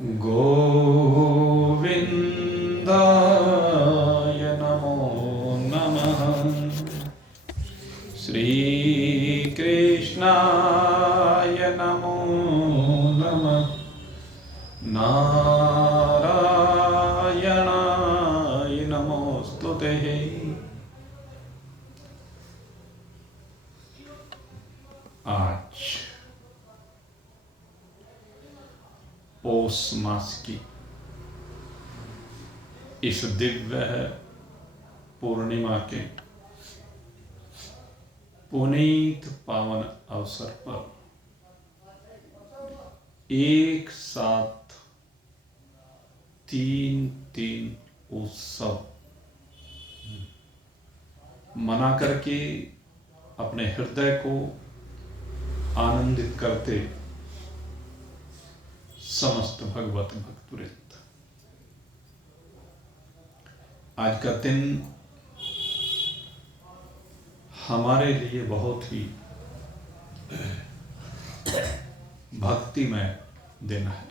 गोविन्दाय नमो नमः। श्रीकृष्णाय नमो नमः। नारायणाय नमोस्तुते। आज पौष मास की इस दिव्य पूर्णिमा के पुनीत पावन अवसर पर एक साथ तीन उत्सव मना करके अपने हृदय को आनंदित करते समस्त भगवत भक्तवृंद, आज का दिन हमारे लिए बहुत ही भक्तिमय दिन है,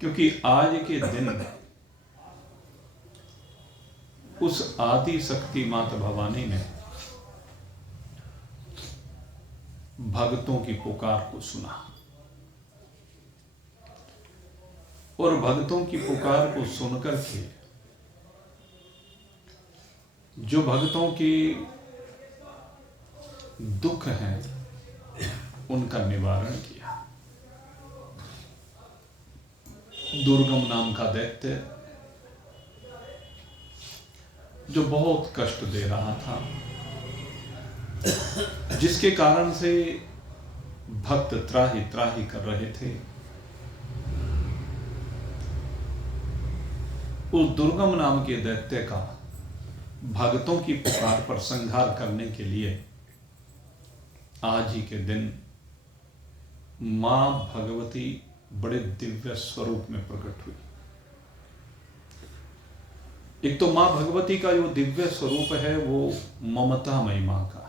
क्योंकि आज के दिन उस आदि शक्ति माता भवानी ने भक्तों की पुकार को सुना और भक्तों की पुकार को सुनकर के जो भक्तों के दुख हैं उनका निवारण किया। दुर्गम नाम का दैत्य जो बहुत कष्ट दे रहा था, जिसके कारण से भक्त त्राहि त्राहि कर रहे थे, उस दुर्गम नाम के दैत्य का भक्तों की पुकार पर संहार करने के लिए आज ही के दिन मां भगवती बड़े दिव्य स्वरूप में प्रकट हुई। एक तो मां भगवती का जो दिव्य स्वरूप है वो ममतामयी मां का है।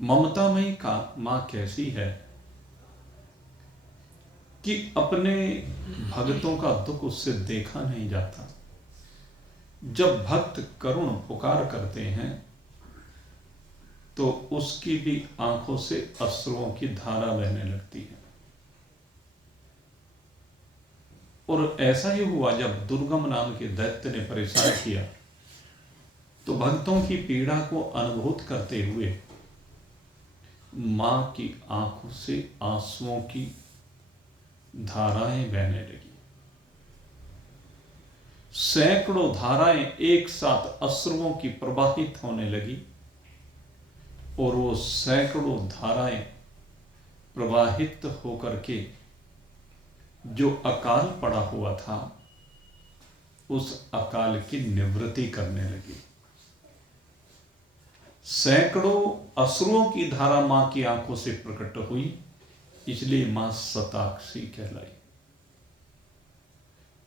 ममतामयी का मां कैसी है कि अपने भक्तों का दुख उससे देखा नहीं जाता। जब भक्त करुण पुकार करते हैं तो उसकी भी आंखों से अश्रुओं की धारा बहने लगती है। और ऐसा ही हुआ जब दुर्गम नाम के दैत्य ने परेशान किया तो भक्तों की पीड़ा को अनुभूत करते हुए मां की आंखों से आंसुओं की धाराएं बहने लगी। सैकड़ों धाराएं एक साथ अश्रुओं की प्रवाहित होने लगी और वो सैकड़ों धाराएं प्रवाहित होकर के जो अकाल पड़ा हुआ था उस अकाल की निवृत्ति करने लगी। सैकड़ों अश्रुओं की धारा मां की आंखों से प्रकट हुई, इसलिए मां शताक्षी कहलाई।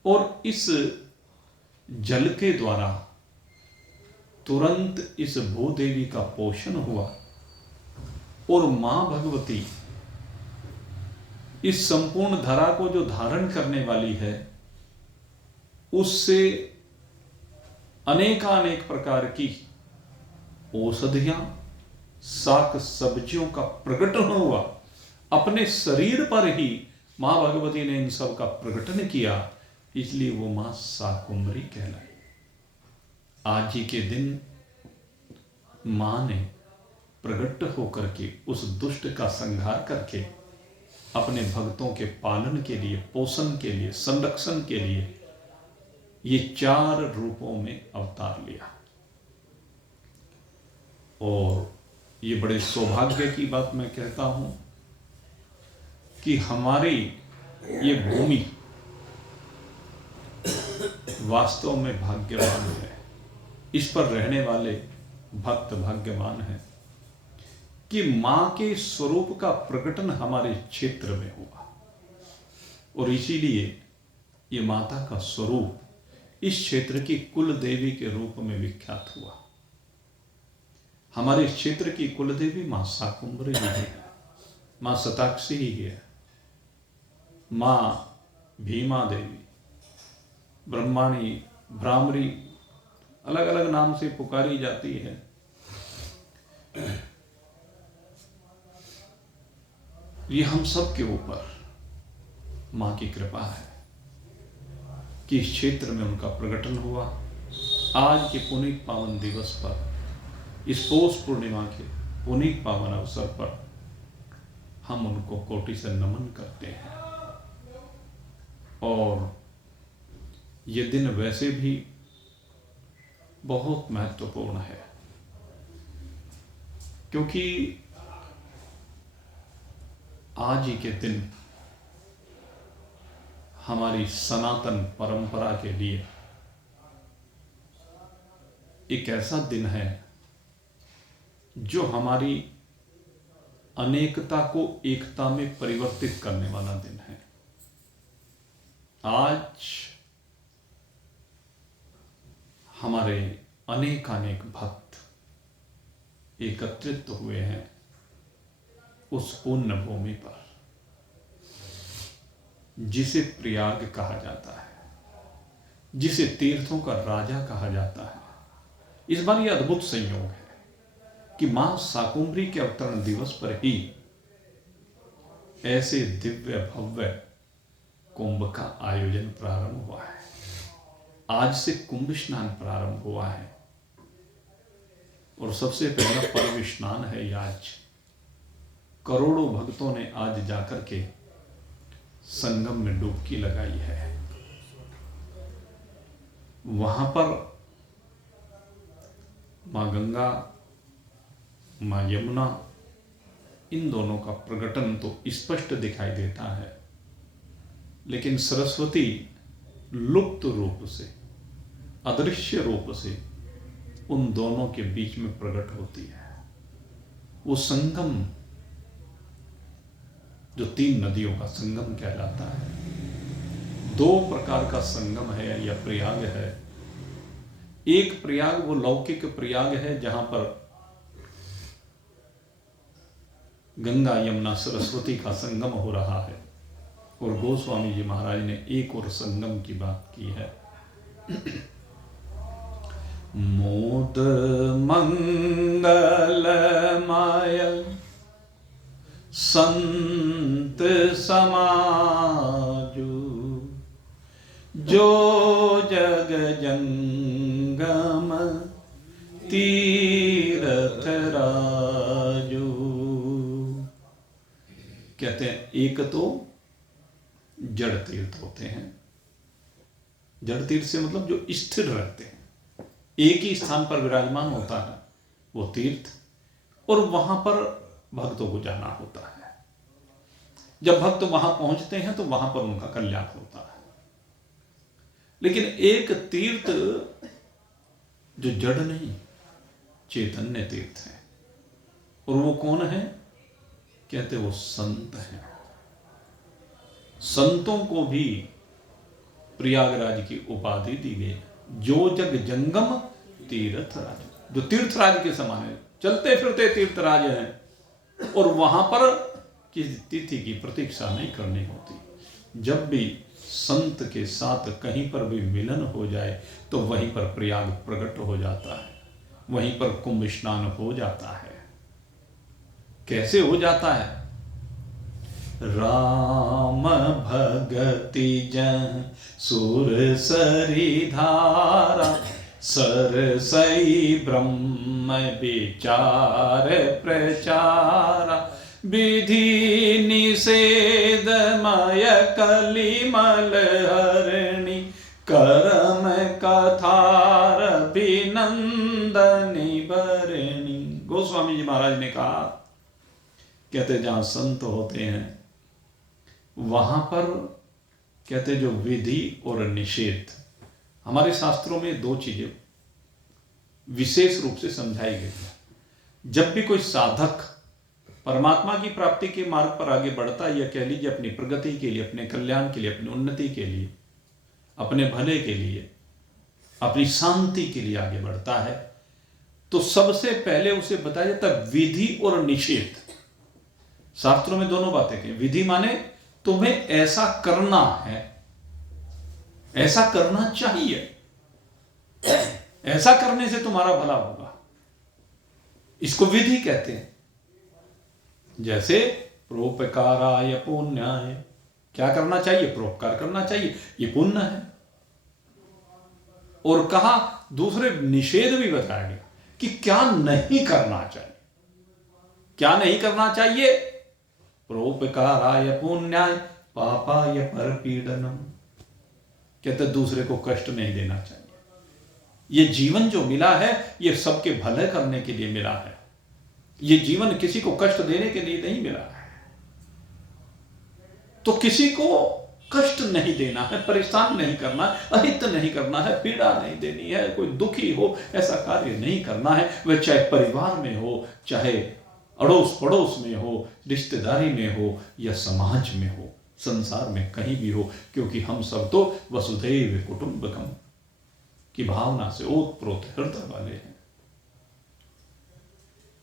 और इस जल के द्वारा तुरंत इस भूदेवी का पोषण हुआ और मां भगवती इस संपूर्ण धरा को जो धारण करने वाली है उससे अनेकानेक प्रकार की औषधियां, शाक सब्जियों का प्रकटन हुआ। अपने शरीर पर ही मां भगवती ने इन सब का प्रकटन किया, इसलिए वो मां शाकुंभरी कहलाई। आज ही के दिन मां ने प्रकट होकर के उस दुष्ट का संहार करके अपने भक्तों के पालन के लिए, पोषण के लिए, संरक्षण के लिए ये 4 रूपों में अवतार लिया। और ये बड़े सौभाग्य की बात मैं कहता हूं कि हमारी ये भूमि वास्तव में भाग्यवान है। इस पर रहने वाले भक्त भाग्यवान हैं कि मां के स्वरूप का प्रकटन हमारे क्षेत्र में हुआ और इसीलिए ये माता का स्वरूप इस क्षेत्र की कुल देवी के रूप में विख्यात हुआ। हमारे क्षेत्र की कुल देवी मां शाकुंभरी जी है। माँ शताक्षी ही है, माँ भीमा देवी, ब्रह्माणी, भ्रामरी, अलग अलग नाम से पुकारी जाती है। ये हम सब के ऊपर माँ की कृपा है कि इस क्षेत्र में उनका प्रकटन हुआ। आज के पुनीत पावन दिवस पर, इस पौष पूर्णिमा के पुनीत पावन अवसर पर हम उनको कोटि से नमन करते हैं। और ये दिन वैसे भी बहुत महत्वपूर्ण है, क्योंकि आज ही के दिन हमारी सनातन परंपरा के लिए एक ऐसा दिन है जो हमारी अनेकता को एकता में परिवर्तित करने वाला दिन है। आज हमारे अनेक भक्त एकत्रित हुए हैं उस पुण्य भूमि पर जिसे प्रयाग कहा जाता है, जिसे तीर्थों का राजा कहा जाता है। इस बार यह अद्भुत संयोग है कि मां शाकुंभरी के अवतरण दिवस पर ही ऐसे दिव्य भव्य कुंभ का आयोजन प्रारंभ हुआ है। आज से कुंभ स्नान प्रारंभ हुआ है और सबसे पहला पर्व स्नान है ये आज। करोड़ों भक्तों ने आज जाकर के संगम में डुबकी लगाई है। वहां पर मां गंगा, मां यमुना, इन दोनों का प्रकटन तो स्पष्ट दिखाई देता है, लेकिन सरस्वती लुप्त रूप से, अदृश्य रूप से उन दोनों के बीच में प्रकट होती है। वो संगम जो 3 नदियों का संगम कहलाता है, 2 प्रकार का संगम है या प्रयाग है। एक प्रयाग वो लौकिक प्रयाग है जहां पर गंगा यमुना सरस्वती का संगम हो रहा है, और गोस्वामी जी महाराज ने एक और संगम की बात की है। मोद मंगलमय संत समाजु, जो जग जंगम तीरथ राजू। कहते हैं एक तो जड़ तीर्थ होते हैं, जड़ तीर्थ से मतलब जो स्थिर रहते हैं, एक ही स्थान पर विराजमान होता है वो तीर्थ, और वहां पर भक्तों को जाना होता है। जब भक्त वहां पहुंचते हैं तो वहां पर उनका कल्याण होता है। लेकिन एक तीर्थ जो जड़ नहीं, चैतन्य तीर्थ है, और वो कौन है? कहते वो संत हैं। संतों को भी प्रयागराज की उपाधि दी गई, जो जग जंगम तीर्थ राज, जो तीर्थराज के समान है, चलते फिरते तीर्थराज हैं, और वहां पर किसी तिथि की प्रतीक्षा नहीं करनी होती। जब भी संत के साथ कहीं पर भी मिलन हो जाए तो वहीं पर प्रयाग प्रकट हो जाता है, वहीं पर कुंभ स्नान हो जाता है। कैसे हो जाता है? राम भगति जन सुर सरी धारा, सरसई ब्रह्म विचार प्रचारा, विधि निषेधमय कलिमल हरणी, करम कथार अभिनंदनी भरणी। गोस्वामी जी महाराज ने कहा, कहते जहां संत होते हैं वहां पर कहते जो विधि और निषेध, हमारे शास्त्रों में 2 चीजें विशेष रूप से समझाई गई है। जब भी कोई साधक परमात्मा की प्राप्ति के मार्ग पर आगे बढ़ता है, या कह लीजिए अपनी प्रगति के लिए, अपने कल्याण के लिए, अपनी उन्नति के लिए, अपने भले के लिए, अपनी शांति के लिए आगे बढ़ता है, तो सबसे पहले उसे बताया जाता है विधि और निषेध। शास्त्रों में दोनों बातें कही। विधि माने तुम्हें ऐसा करना है, ऐसा करना चाहिए, ऐसा करने से तुम्हारा भला होगा, इसको विधि कहते हैं। जैसे परोपकाराय पुण्याय, क्या करना चाहिए? परोपकार करना चाहिए, ये पुण्य है। और कहा दूसरे निषेध भी बताया गया कि क्या नहीं करना चाहिए। क्या नहीं करना चाहिए? परोपकाराय पुण्याय पापाय परपीडनम, कहते दूसरे को कष्ट नहीं देना चाहिए। ये जीवन जो मिला है ये सबके भले करने के लिए मिला है। ये जीवन किसी को कष्ट देने के लिए नहीं मिला है। तो किसी को कष्ट नहीं देना है, परेशान नहीं करना, अहित नहीं करना है, पीड़ा नहीं देनी है, कोई दुखी हो ऐसा कार्य नहीं करना है। वह चाहे परिवार में हो, चाहे अड़ोस पड़ोस में हो, रिश्तेदारी में हो या समाज में हो, संसार में कहीं भी हो, क्योंकि हम सब तो वसुधैव कुटुंबकम की भावना से ओतप्रोत हृदय वाले हैं।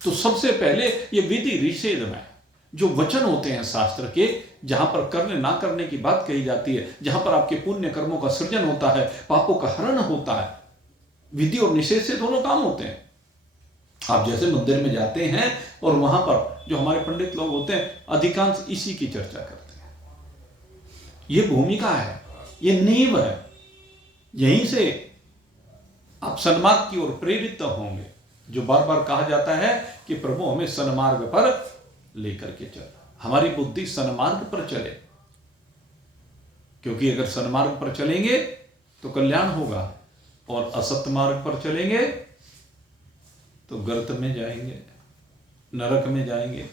तो सबसे पहले ये विधि निषेध में जो वचन होते हैं शास्त्र के, जहां पर करने ना करने की बात कही जाती है, जहां पर आपके पुण्य कर्मों का सृजन होता है, पापों का हरण होता है, विधि और निषेध से दोनों काम होते हैं। आप जैसे मंदिर में जाते हैं और वहां पर जो हमारे पंडित लोग होते हैं अधिकांश इसी की चर्चा करते हैं। ये भूमिका है, ये नींव है, यहीं से आप सन्मार्ग की ओर प्रेरित होंगे। जो बार बार कहा जाता है कि प्रभु हमें सन्मार्ग पर लेकर के चल, हमारी बुद्धि सन्मार्ग पर चले, क्योंकि अगर सन्मार्ग पर चलेंगे तो कल्याण होगा और असत्य मार्ग पर चलेंगे तो गर्त में जाएंगे, नरक में जाएंगे,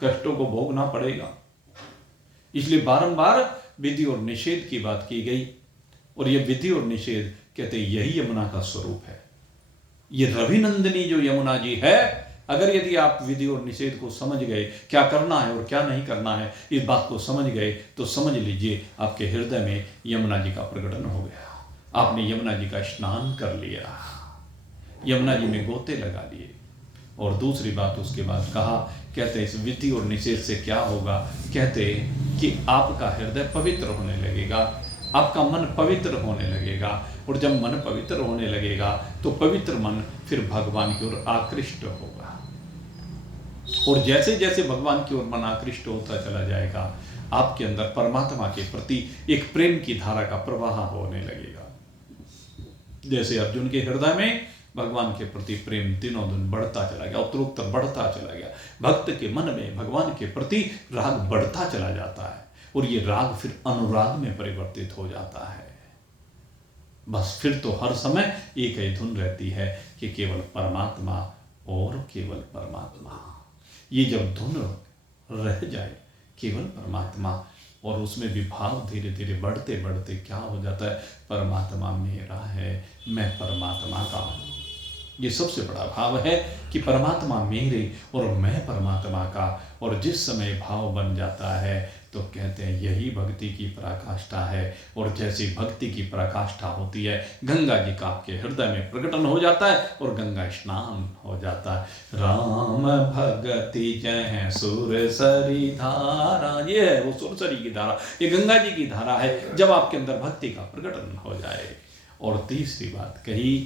कष्टों को भोगना पड़ेगा। इसलिए बारंबार विधि और निषेध की बात की गई। और यह विधि और निषेध कहते यही यमुना का स्वरूप है। ये रविनंदिनी जो यमुना जी है, अगर यदि आप विधि और निषेध को समझ गए, क्या करना है और क्या नहीं करना है, इस बात को समझ गए, तो समझ लीजिए आपके हृदय में यमुना जी का प्रकटन हो गया। आपने यमुना जी का स्नान कर लिया, यमुना जी में गोते लगा लिए। और दूसरी बात उसके बाद कहा, कहते इस विधि और निषेध से क्या होगा? कहते कि आपका हृदय पवित्र होने लगेगा, आपका मन पवित्र होने लगेगा। और जब मन पवित्र होने लगेगा तो पवित्र मन फिर भगवान की ओर आकृष्ट होगा। और जैसे जैसे भगवान की ओर मन आकृष्ट होता चला जाएगा, आपके अंदर परमात्मा के प्रति एक प्रेम की धारा का प्रवाह होने लगेगा। जैसे अर्जुन के हृदय में भगवान के प्रति प्रेम दिनों दिन बढ़ता चला गया, उत्तरोत्तर बढ़ता चला गया। भक्त के मन में भगवान के प्रति राग बढ़ता चला जाता है और ये राग फिर अनुराग में परिवर्तित हो जाता है। बस फिर तो हर समय एक ही धुन रहती है कि केवल परमात्मा और केवल परमात्मा। ये जब धुन रह जाए केवल परमात्मा, और उसमें भी भाव धीरे धीरे बढ़ते बढ़ते क्या हो जाता है? परमात्मा मेरा है, मैं परमात्मा का हूँ। ये सबसे बड़ा भाव है कि परमात्मा मेरे और मैं परमात्मा का। और जिस समय भाव बन जाता है तो कहते हैं यही भक्ति की पराकाष्ठा है। और जैसी भक्ति की पराकाष्ठा होती है, गंगा जी का आपके हृदय में प्रकटन हो जाता है और गंगा स्नान हो जाता है। राम भगति जय सुरसरी धारा, ये है वो सुरसरी की धारा, ये गंगा जी की धारा है जब आपके अंदर भक्ति का प्रकटन हो जाए। और तीसरी बात कही,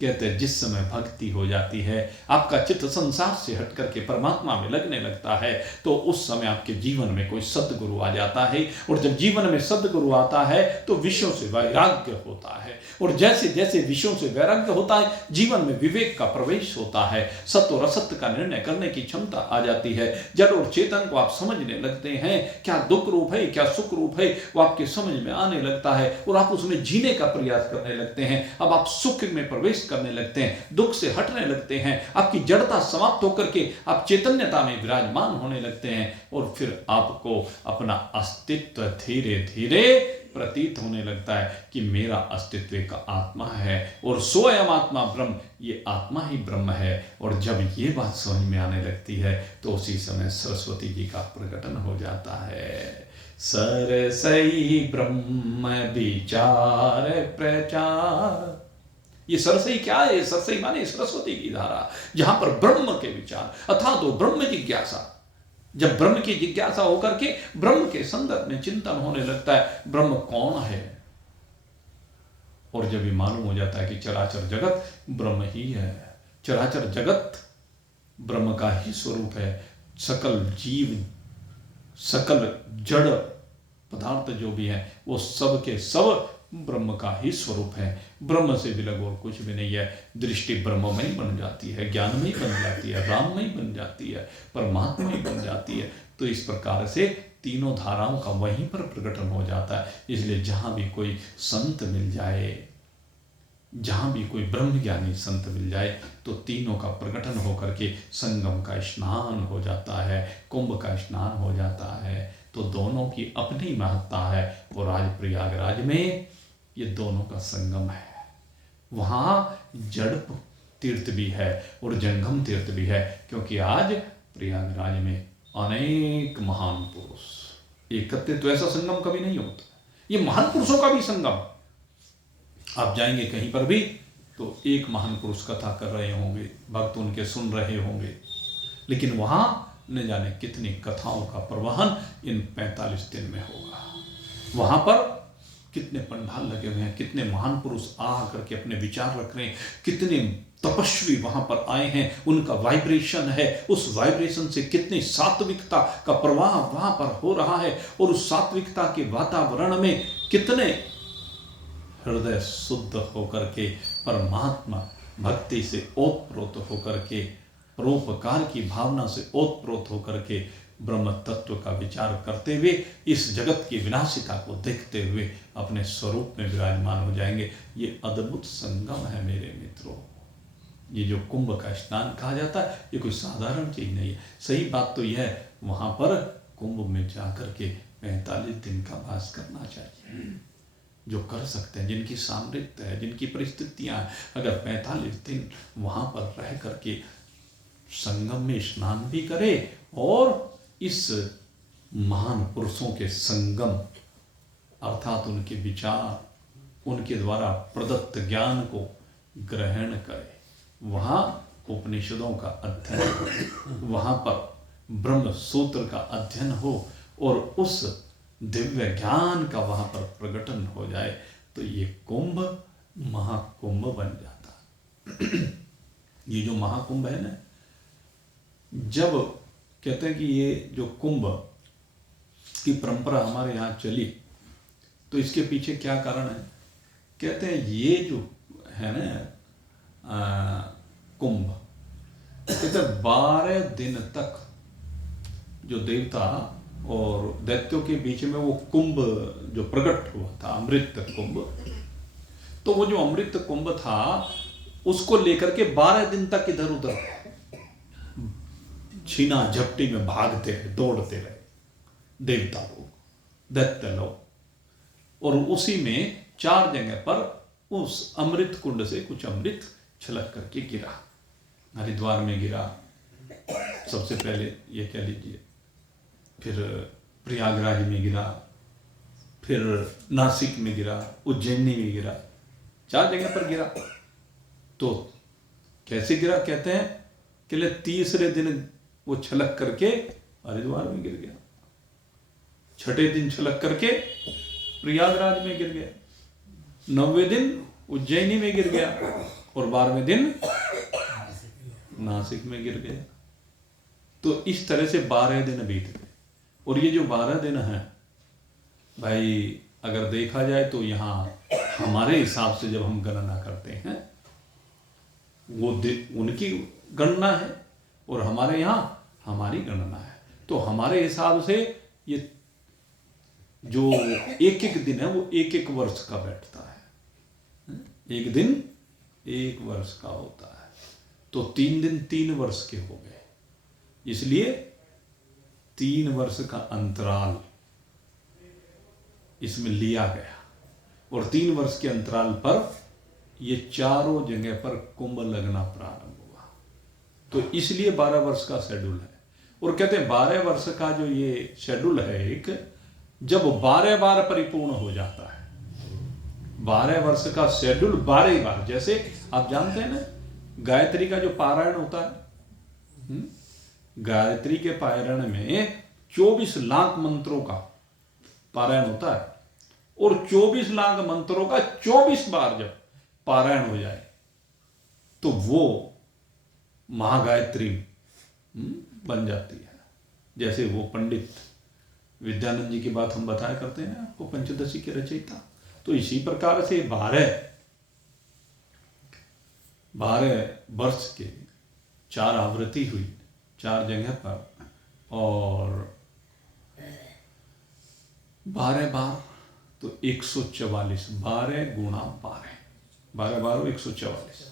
कहते हैं जिस समय भक्ति हो जाती है, आपका चित्त संसार से हट करके परमात्मा में लगने लगता है, तो उस समय आपके जीवन में कोई सद्गुरु आ जाता है। और जब जीवन में सद्गुरु आता है तो विषयों से वैराग्य होता है। और जैसे जैसे विषयों से वैराग्य होता है, जीवन में विवेक का प्रवेश होता है, सत्य और असत्य का निर्णय करने की क्षमता आ जाती है। जड़ और चेतन को आप समझने लगते हैं, क्या दुख रूप है क्या सुख रूप है, वो आपके समझ में आने लगता है और आप उसमें जीने का प्रयास करने लगते हैं। अब आप सुख में प्रवेश करने लगते हैं, दुख से हटने लगते हैं, आपकी जड़ता समाप्त होकर के आप चैतन्यता में विराजमान होने लगते हैं। और फिर आपको अपना अस्तित्व धीरे धीरे प्रतीत होने लगता है कि मेरा अस्तित्व एक आत्मा है और स्वयं आत्मा ब्रह्म, ये आत्मा ही ब्रह्म है। और जब ये बात समझ में आने लगती है तो उसी समय सरस्वती जी का प्रकटन हो जाता है। सरसई ब्रह्म विचार प्रचार, ये सरसई क्या है? सरसई माने सरस्वती की धारा, जहां पर ब्रह्म के विचार अर्थात तो ब्रह्म जिज्ञासा, जब ब्रह्म की जिज्ञासा होकर के ब्रह्म के संदर्भ में चिंतन होने लगता है, ब्रह्म कौन है, और जब ये मालूम हो जाता है कि चराचर जगत ब्रह्म ही है, चराचर जगत ब्रह्म का ही स्वरूप है, सकल जीव, सकल जड़ पदार्थ जो भी है वो सब के सब ब्रह्म का ही स्वरूप है। ब्रह्म से विलग और कुछ भी नहीं है। दृष्टि ब्रह्ममय बन जाती है, ज्ञानमय बन जाती है, राममय बन जाती है, परमात्मय बन जाती है। तो इस प्रकार से तीनों धाराओं का वहीं पर प्रकटन हो जाता है। इसलिए जहां भी कोई संत मिल जाए, जहां भी कोई ब्रह्म ज्ञानी संत मिल जाए, तो तीनों का प्रकटन होकर के संगम का स्नान हो जाता है, कुंभ का स्नान हो जाता है। तो दोनों की अपनी महत्ता है। और आज प्रयागराज में ये दोनों का संगम है। वहाँ जड़ तीर्थ भी है और जंगम तीर्थ भी है, क्योंकि आज प्रयागराज में अनेक महान पुरुष एकत्रित, तो ऐसा संगम कभी नहीं होता। ये महान पुरुषों का भी संगम। आप जाएंगे कहीं पर भी तो एक महान पुरुष कथा कर रहे होंगे, भक्त उनके सुन रहे होंगे, लेकिन वहां न जाने कितनी कथाओं का प्रवहन इन 45 दिन में होगा। वहां पर कितने पंडाल लगे हुए हैं, कितने महान पुरुष आ करके अपने विचार रख रहे हैं, कितने तपस्वी वहां पर आए हैं, उनका वाइब्रेशन है, उस वाइब्रेशन से कितनी सात्विकता का प्रवाह वहां पर हो रहा है, और उस सात्विकता के वातावरण में कितने हृदय शुद्ध होकर के परमात्मा भक्ति से ओतप्रोत होकर के, परोपकार की भावना से ओतप्रोत होकर के ब्रह्म तत्व का विचार करते हुए, इस जगत की विनाशिता को देखते हुए अपने स्वरूप में विराजमान हो जाएंगे। ये अद्भुत संगम है मेरे मित्रों। ये जो कुंभ का स्नान कहा जाता है, ये कोई साधारण चीज नहीं है। सही बात तो यह है, वहां पर कुंभ में जाकर के 45 दिन का वास करना चाहिए। जो कर सकते हैं, जिनकी सामर्थ्य है, जिनकी परिस्थितियां हैं, अगर 45 दिन वहां पर रह करके संगम में स्नान भी करे और इस महान पुरुषों के संगम अर्थात उनके विचार, उनके द्वारा प्रदत्त ज्ञान को ग्रहण करे, वहाँ उपनिषदों का अध्ययन हो, वहाँ पर ब्रह्म सूत्र का अध्ययन हो और उस दिव्य ज्ञान का वहाँ पर प्रकटन हो जाए, तो ये कुंभ महाकुंभ बन जाता। ये जो महाकुंभ है ना, जब कहते हैं कि ये जो कुंभ की परंपरा हमारे यहाँ चली, तो इसके पीछे क्या कारण है? कहते हैं ये जो है ना कुंभ, कहते 12 दिन तक जो देवता और दैत्यों के बीच में वो कुंभ जो प्रकट हुआ था, अमृत कुंभ, तो वो जो अमृत कुंभ था उसको लेकर के 12 दिन तक इधर उधर छीना झपटी में भागते रहे, दौड़ते रहे देवता लोग, दैत्य लोग, और उसी में 4 जगह पर उस अमृत कुंड से कुछ अमृत छलक करके गिरा। हरिद्वार में गिरा सबसे पहले, ये कह लीजिए, फिर प्रयागराज में गिरा, फिर नासिक में गिरा, उज्जैनी में गिरा, 4 जगह पर गिरा। तो कैसे गिरा? कहते हैं कि तीसरे दिन वो छलक करके हरिद्वार में गिर गया, छठे दिन छलक करके प्रयागराज में गिर गया, 9वें दिन उज्जैनी में गिर गया और 12वें दिन नासिक में गिर गया। तो इस तरह से 12 दिन बीत गए। और ये जो 12 दिन हैं भाई, अगर देखा जाए तो यहाँ हमारे हिसाब से जब हम गणना करते हैं, वो उनकी गणना है और हमारे यहाँ हमारी गणना है। तो हमारे हिसाब से ये जो एक एक दिन है वो एक एक वर्ष का बैठता है। एक दिन 1 वर्ष का होता है, तो 3 दिन 3 वर्ष के हो गए, इसलिए 3 वर्ष का अंतराल इसमें लिया गया। और 3 वर्ष के अंतराल पर ये चारों जगह पर कुंभ लगना प्रारंभ हुआ। तो इसलिए 12 वर्ष का शेड्यूल है। और कहते हैं 12 वर्ष का जो ये शेड्यूल है, एक जब 12 बार परिपूर्ण हो जाता है, 12 वर्ष का शेड्यूल 12 बार, जैसे आप जानते हैं ना गायत्री का जो पारायण होता है, गायत्री के पारायण में 24 लाख मंत्रों का पारायण होता है, और 24 लाख मंत्रों का 24 बार जब पारायण हो जाए तो वो महागायत्री बन जाती है। जैसे वो पंडित विद्यानंद जी की बात हम बताया करते हैं आपको, पंचदशी के रचयिता, तो इसी प्रकार से 12 वर्ष के 4 आवृत्ति हुई 4 जगह पर, और 12 बार तो 144, 12 गुणा 12, 12 बार 144,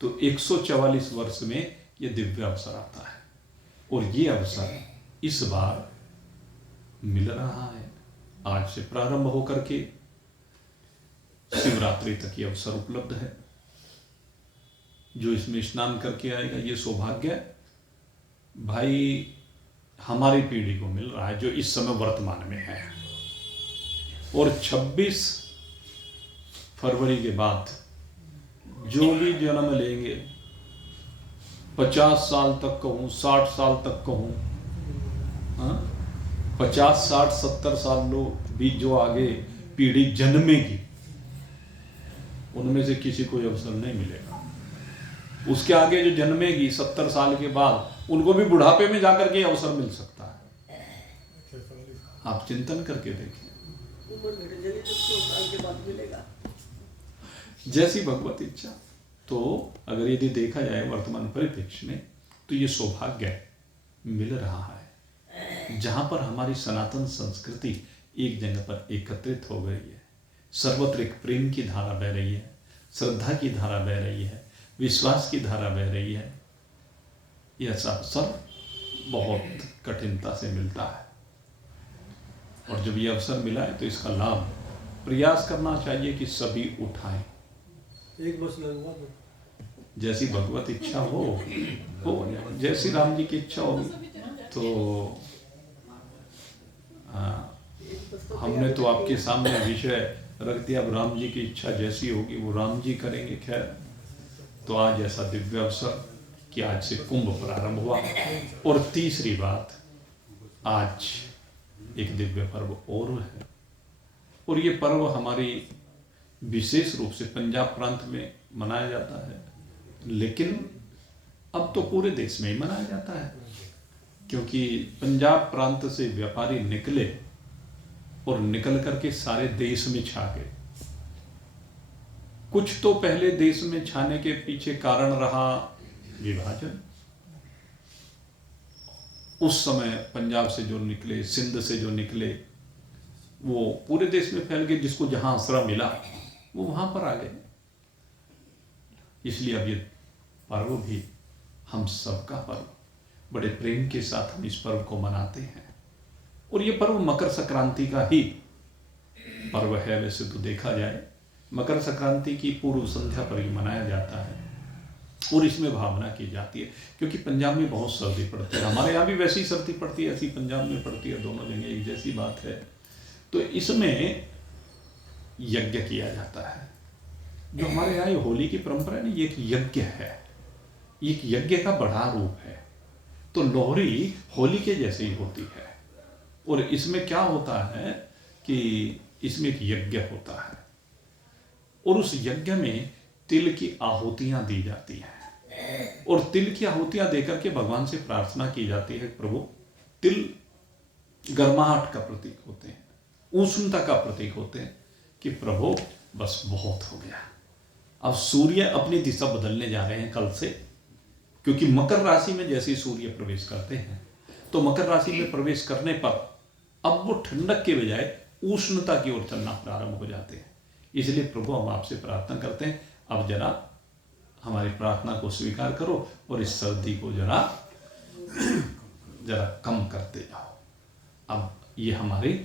तो 144 वर्ष में ये दिव्य अवसर आता है। और ये अवसर इस बार मिल रहा है। आज से प्रारंभ होकर के शिवरात्रि तक ये अवसर उपलब्ध है। जो इसमें स्नान करके आएगा, ये सौभाग्य भाई हमारी पीढ़ी को मिल रहा है जो इस समय वर्तमान में है। और 26 फरवरी के बाद जो भी जन्म लेंगे, 50 साल तक कहूँ, 60 साल तक कहूँ, 50, 60, 70 साल लोग भी जो आगे पीढ़ी जन्मेगी, उनमें से किसी को अवसर नहीं मिलेगा। उसके आगे जो जन्मेगी 70 साल के बाद, उनको भी बुढ़ापे में जाकर के अवसर मिल सकता है। आप चिंतन करके देखें, जैसी भगवत इच्छा। तो अगर यदि देखा जाए वर्तमान परिप्रेक्ष्य में, तो ये सौभाग्य मिल रहा है जहां पर हमारी सनातन संस्कृति एक जगह पर एकत्रित हो गई है। सर्वत्र एक प्रेम की धारा बह रही है, श्रद्धा की धारा बह रही है, विश्वास की धारा बह रही है। यह अवसर बहुत कठिनता से मिलता है, और जब यह अवसर मिला है तो इसका लाभ प्रयास करना चाहिए कि सभी उठाएं। एक बस लगवा दो, जैसी भगवत इच्छा हो, जैसी राम जी की इच्छा होगी। तो हमने तो आपके सामने विषय रख दिया, अब राम जी की इच्छा जैसी होगी वो राम जी करेंगे। खैर, तो आज ऐसा दिव्य अवसर कि आज से कुंभ प्रारंभ हुआ। और तीसरी बात, आज एक दिव्य पर्व और है, और ये पर्व हमारी विशेष रूप से पंजाब प्रांत में मनाया जाता है, लेकिन अब तो पूरे देश में ही मनाया जाता है, क्योंकि पंजाब प्रांत से व्यापारी निकले और निकल करके सारे देश में छा गए। कुछ तो पहले देश में छाने के पीछे कारण रहा विभाजन। उस समय पंजाब से जो निकले, सिंध से जो निकले, वो पूरे देश में फैल गए। जिसको जहां आसरा मिला वो वहां पर आ गए। इसलिए अब ये पर्व भी हम सबका पर्व, बड़े प्रेम के साथ हम इस पर्व को मनाते हैं। और ये पर्व मकर संक्रांति का ही पर्व है। वैसे तो देखा जाए मकर संक्रांति की पूर्व संध्या पर ही मनाया जाता है, और इसमें भावना की जाती है, क्योंकि पंजाब में बहुत सर्दी पड़ती है। हमारे यहाँ भी वैसी सर्दी पड़ती है, ऐसी पंजाब में पड़ती है, दोनों जगह एक जैसी बात है। तो इसमें यज्ञ किया जाता है। जो हमारे यहाँ होली की परंपरा है, ये एक यज्ञ है, एक यज्ञ का बड़ा रूप है। तो लोहरी होली के जैसे ही होती है, और इसमें क्या होता है कि इसमें एक यज्ञ होता है, और उस यज्ञ में तिल की आहुतियां दी जाती हैं, और तिल की आहुतियां देकर के भगवान से प्रार्थना की जाती है। प्रभु, तिल गर्माहट का प्रतीक होते हैं, उष्णता का प्रतीक होते हैं, कि प्रभु बस बहुत हो गया। अब सूर्य अपनी दिशा बदलने जा रहे हैं कल से, क्योंकि मकर राशि में जैसे सूर्य प्रवेश करते हैं, तो मकर राशि में प्रवेश करने पर अब वो ठंडक के बजाय उष्णता की ओर चलना प्रारंभ हो जाते हैं। इसलिए प्रभु, हम आपसे प्रार्थना करते हैं, अब जरा हमारी प्रार्थना को स्वीकार करो और इस सर्दी को जरा कम करते जाओ। अब ये हमारी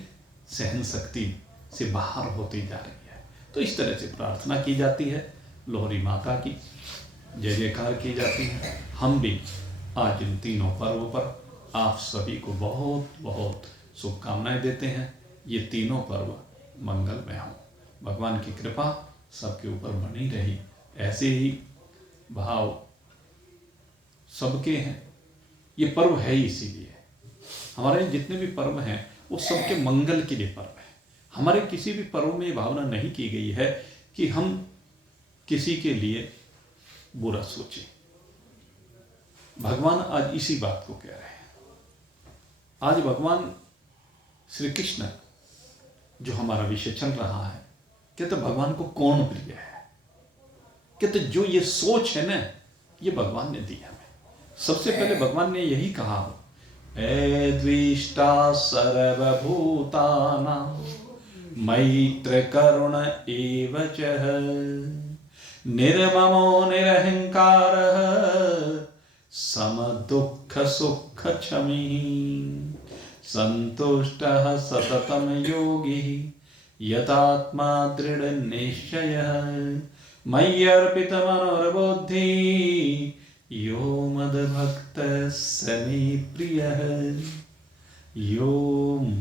सहन शक्ति से बाहर होती जा रही है। तो इस तरह से प्रार्थना की जाती है, लोहरी माता की जय जयकार की जाती है। हम भी आज इन तीनों पर्व पर आप सभी को बहुत बहुत शुभकामनाएं देते हैं। ये तीनों पर्व मंगलमय हों, भगवान की कृपा सबके ऊपर बनी रही। ऐसे ही भाव सबके हैं, ये पर्व है ही इसीलिए। हमारे जितने भी पर्व हैं वो सबके मंगल के लिए पर्व है। हमारे किसी भी पर्व में ये भावना नहीं की गई है कि हम किसी के लिए बुरा सोचें। भगवान आज इसी बात को कह रहे हैं। आज भगवान श्री कृष्ण, जो हमारा विषय चल रहा है, कहते भगवान को कौन प्रिय है। कहते जो ये सोच है ना, ये भगवान ने दी हमें। सबसे पहले भगवान ने यही कहा, ए द्वेष्टा सर्वभूतानां मैत्र करुण एव चः निर्ममो निरहंकारः समदुःख सुख क्षमी संतुष्टः सततं योगी यतात्मा दृढ़ निश्चयः मय्यर्पितमनोरबुद्धि यो मद्भक्तः स मे प्रियः यो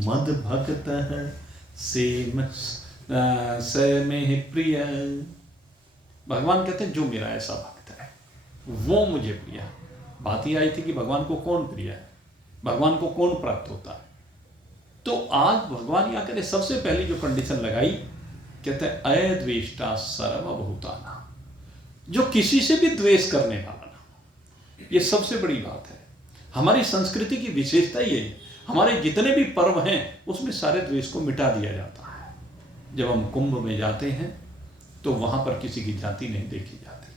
मद्भक्तः स मे प्रियः। भगवान कहते हैं जो मेरा ऐसा भक्त है वो मुझे प्रिय है। बात ही आई थी कि भगवान को कौन प्रिय है, भगवान को कौन प्राप्त होता है। तो आज भगवान यहां कहते सबसे पहली जो कंडीशन लगाई, कहते हैं अद्वेष्टा सर्वभूतानां, जो किसी से भी द्वेष करने वाला ना। ये सबसे बड़ी बात है। हमारी संस्कृति की विशेषता ये है, हमारे जितने भी पर्व हैं उसमें सारे द्वेष को मिटा दिया जाता है। जब हम कुंभ में जाते हैं तो वहां पर किसी की जाति नहीं देखी जाती,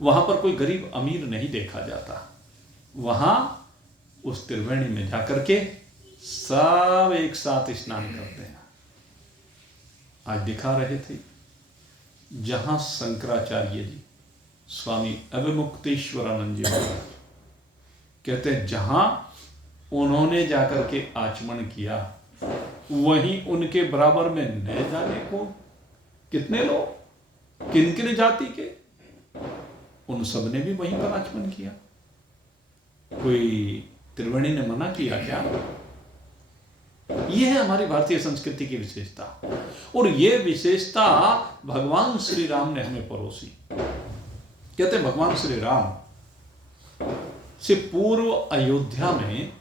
वहां पर कोई गरीब अमीर नहीं देखा जाता। वहां उस त्रिवेणी में जाकर के सब एक साथ स्नान करते हैं। आज दिखा रहे थे, जहां शंकराचार्य जी, स्वामी अविमुक्तेश्वरानंद जी महाराज कहते हैं जहां उन्होंने जाकर के आचमन किया, वहीं उनके बराबर में न जाने को कितने लोग, किन किन जाति के, उन सब ने भी वहीं पर आचमन किया। कोई त्रिवेणी ने मना किया क्या? यह है हमारी भारतीय संस्कृति की विशेषता। और यह विशेषता भगवान श्री राम ने हमें परोसी। कहते हैं भगवान श्री राम से पूर्व अयोध्या में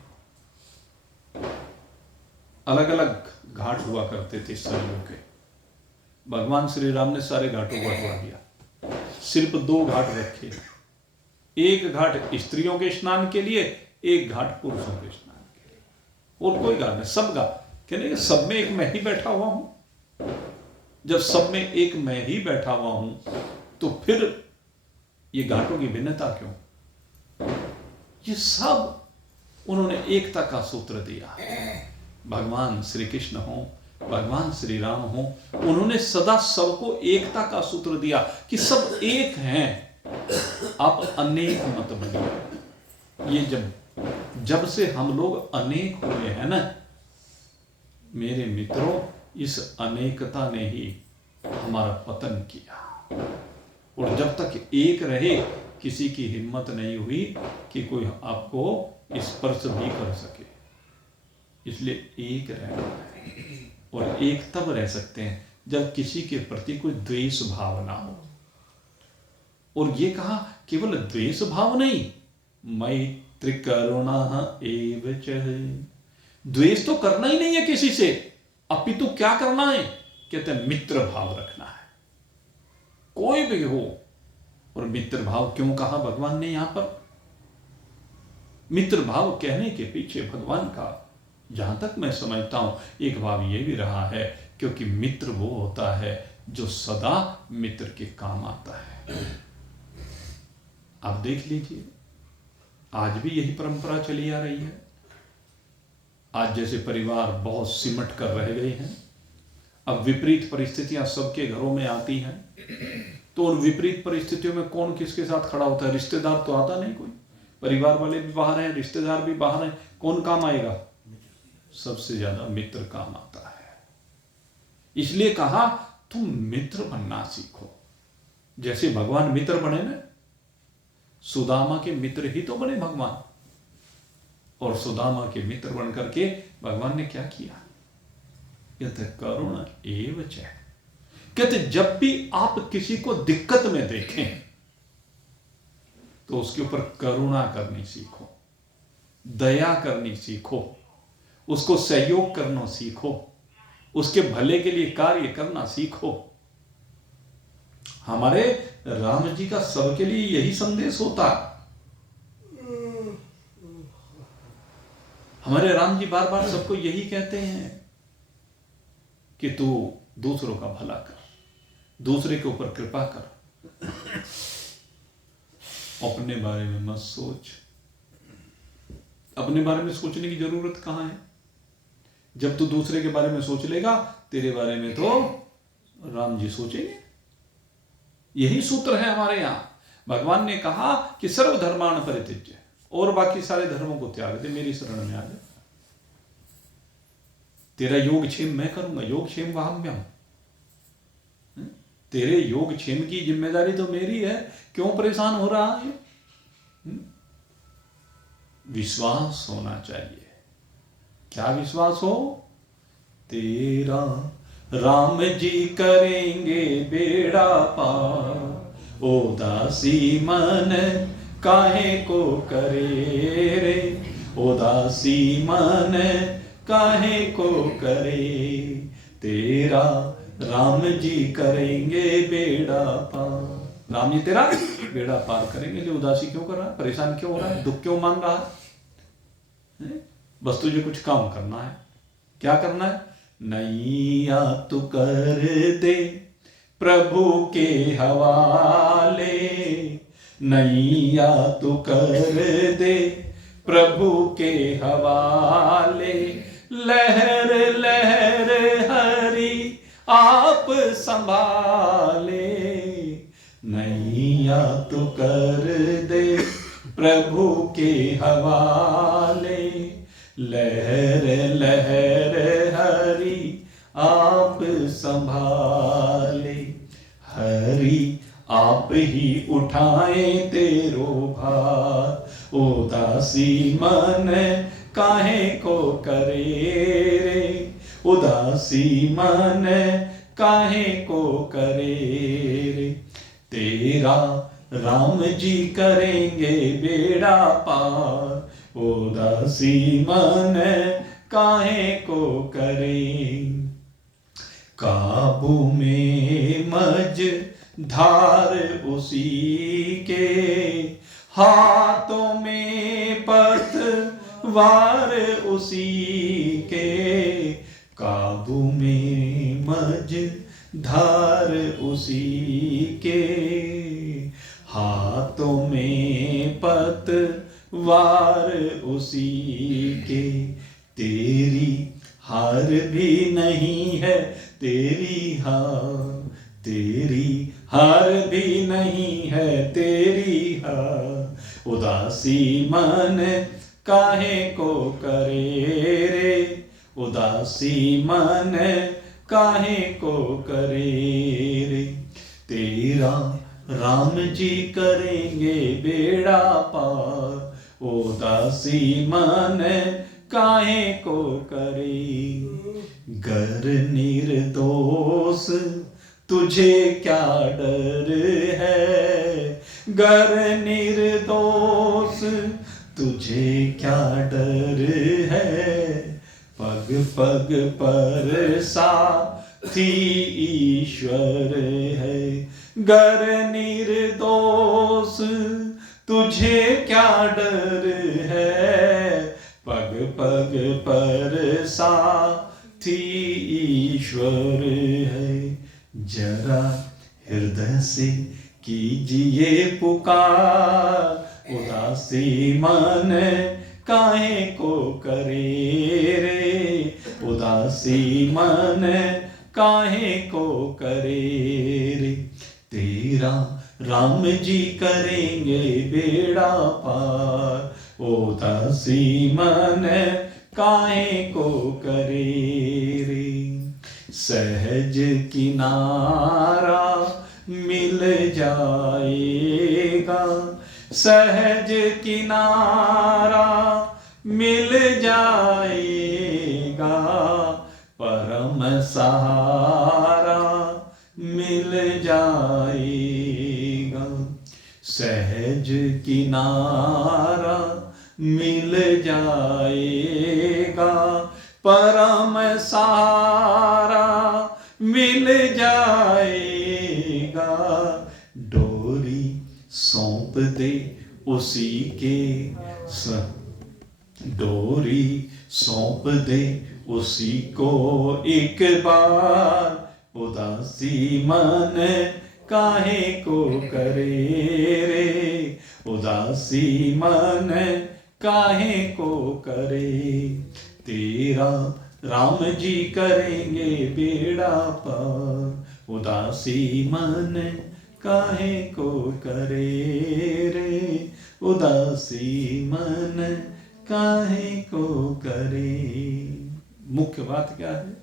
अलग अलग घाट हुआ करते थे सरयू के। भगवान श्री राम ने सारे घाटों को हटवा दिया, सिर्फ 2 घाट रखे। एक घाट स्त्रियों के स्नान के लिए, एक घाट पुरुषों के स्नान के लिए, और कोई घाट नहीं, सब घाट। कहने कि सब में एक मैं ही बैठा हुआ हूं। जब सब में एक मैं ही बैठा हुआ हूं तो फिर ये घाटों की भिन्नता क्यों? ये सब उन्होंने एकता का सूत्र दिया। भगवान श्री कृष्ण हो, भगवान श्री राम हो, उन्होंने सदा सबको एकता का सूत्र दिया कि सब एक हैं, आप अनेक मत बनिए। ये जब से हम लोग अनेक हुए हैं ना मेरे मित्रों, इस अनेकता ने ही हमारा पतन किया। और जब तक एक रहे, किसी की हिम्मत नहीं हुई कि कोई आपको स्पर्श भी कर सके। इसलिए एक रहना है, और एक तब रह सकते हैं जब किसी के प्रति कोई द्वेष भाव ना हो। और ये कहा केवल द्वेष भाव नहीं, मैत्री करुणा एव च। द्वेष तो करना ही नहीं है किसी से, अपितु क्या करना है? कहते हैं मित्र भाव रखना है, कोई भी हो। और मित्र भाव क्यों कहा भगवान ने यहां पर? मित्र भाव कहने के पीछे भगवान का, जहां तक मैं समझता हूं, एक भाव यह भी रहा है, क्योंकि मित्र वो होता है जो सदा मित्र के काम आता है। आप देख लीजिए, आज भी यही परंपरा चली आ रही है। आज जैसे परिवार बहुत सिमट कर रह गए हैं, अब विपरीत परिस्थितियां सबके घरों में आती हैं, तो उन विपरीत परिस्थितियों में कौन किसके साथ खड़ा होता है? रिश्तेदार तो आता नहीं कोई, परिवार वाले भी बाहर हैं, रिश्तेदार भी बाहर हैं, कौन काम आएगा? सबसे ज्यादा मित्र काम आता है। इसलिए कहा तुम मित्र बनना सीखो। जैसे भगवान मित्र बने ना, सुदामा के मित्र ही तो बने भगवान। और सुदामा के मित्र बनकर के भगवान ने क्या किया? कहते करुण एव च। कहते जब भी आप किसी को दिक्कत में देखें तो उसके ऊपर करुणा करनी सीखो। दया करनी सीखो, उसको सहयोग करना सीखो, उसके भले के लिए कार्य करना सीखो। हमारे राम जी का सबके लिए यही संदेश होता है। हमारे राम जी बार बार सबको यही कहते हैं कि तू दूसरों का भला कर, दूसरे के ऊपर कृपा कर, अपने बारे में मत सोच। अपने बारे में सोचने की जरूरत कहां है? जब तू दूसरे के बारे में सोच लेगा, तेरे बारे में तो राम जी सोचेंगे। यही सूत्र है हमारे यहां। भगवान ने कहा कि सर्वधर्मान् परित्यज्य, और बाकी सारे धर्मों को त्याग दे, मेरी शरण में आ जा। तेरा योगक्षेम मैं करूंगा, योगक्षेम वाहम्यम। तेरे योगक्षेम की जिम्मेदारी तो मेरी है, क्यों परेशान हो रहा है? विश्वास होना चाहिए। क्या विश्वास हो? तेरा राम जी करेंगे बेड़ा पार, उदासी मन काहे को करे रे, उदासी मन काहे को करे, तेरा राम जी करेंगे बेड़ा पार। राम जी तेरा बेड़ा पार करेंगे, जो उदासी क्यों कर रहा है, परेशान क्यों हो रहा है, दुख क्यों मान रहा है? बस तुझे कुछ काम करना है। क्या करना है? नैया तू कर दे प्रभु के हवाले, नैया तू कर दे प्रभु के हवाले, लहर लहर हरि आप संभाले, नैया तू कर दे प्रभु के हवाले, लहर लहर हरि आप संभाले, हरि आप ही उठाए तेरो भार, उदासी मन काहे को करे रे, उदासी मन काहे को करे रे, तेरा राम जी करेंगे बेड़ा पार, उदासी मन काहे को करे, काबू में मज धार उसी के, हाथों में पतवार उसी के, काबू में मज धार उसी के, हाथों में पतवार उसी के, तेरी हार भी नहीं है तेरी हार, तेरी हार भी नहीं है तेरी हार, उदासी मन काहे को करे रे, उदासी मन काहे को करे रे, तेरा राम जी करेंगे बेड़ा पार, उदासी मन काहे को करे, गर निर्दोष तुझे क्या डर है, गर निर्दोष तुझे क्या डर है, पग पग पर साथी ईश्वर है, गर निर्दोष तुझे क्या डर है, पग पग पर साथी ईश्वर है, जरा हृदय से कीजिए पुकार, उदासी मन काहे को करे रे, उदासी मन काहे को करे रे, तेरा राम जी करेंगे बेड़ा पार, उदासी मन काहे को करे रे, सहज किनारा मिल जाएगा, सहज किनारा मिल जाएगा, परम सहारा मिल जाएगा, सहज किनारा मिल जाएगा, परम सहारा मिल जाएगा। डोरी सौंप दे उसी के डोरी सौंप दे उसी को एक बार, उदासी मन काहे को करे रे, उदासी मन काहे को करे। तेरा राम जी करेंगे बेड़ा पार, उदासी मन काहे को करे रे, उदासी मन काहे को करे। मुख्य बात क्या है?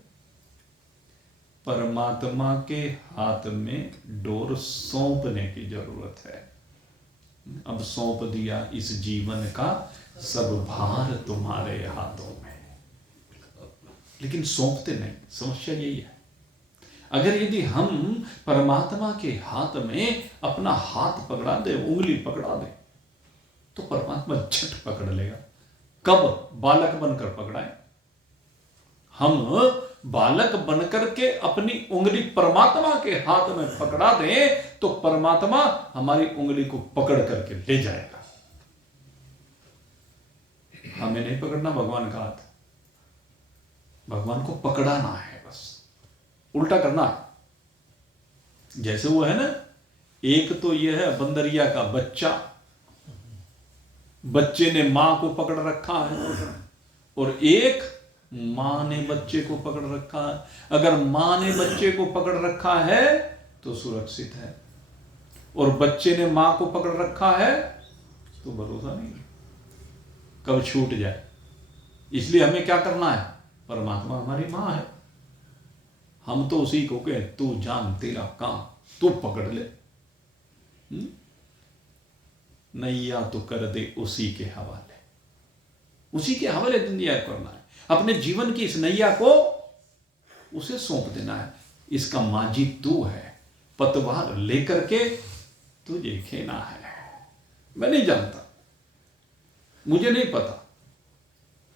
परमात्मा के हाथ में डोर सौंपने की जरूरत है। अब सौंप दिया इस जीवन का सब भार तुम्हारे हाथों में, लेकिन सौंपते नहीं। समस्या यही है। अगर यदि हम परमात्मा के हाथ में अपना हाथ पकड़ा दे, उंगली पकड़ा दे, तो परमात्मा झट पकड़ लेगा। कब? बालक बनकर पकड़ाए। हम बालक बनकर के अपनी उंगली परमात्मा के हाथ में पकड़ा दें तो परमात्मा हमारी उंगली को पकड़ करके ले जाएगा। हमें नहीं पकड़ना भगवान का हाथ, भगवान को पकड़ाना है, बस उल्टा करना है। जैसे वो है ना, एक तो यह है बंदरिया का बच्चा, बच्चे ने मां को पकड़ रखा है, और एक मां ने बच्चे को पकड़ रखा है। अगर मां ने बच्चे को पकड़ रखा है तो सुरक्षित है, और बच्चे ने मां को पकड़ रखा है तो भरोसा नहीं कब छूट जाए। इसलिए हमें क्या करना है? परमात्मा हमारी मां है, हम तो उसी को कहे तू जान तेरा काम, तू पकड़ ले। नैया तो कर दे उसी के हवाले, उसी के हवाले दुनिया करना है। अपने जीवन की इस नैया को उसे सौंप देना है। इसका माझी तू है, पतवार लेकर के तुझे खेना है। मैं नहीं जानता, मुझे नहीं पता,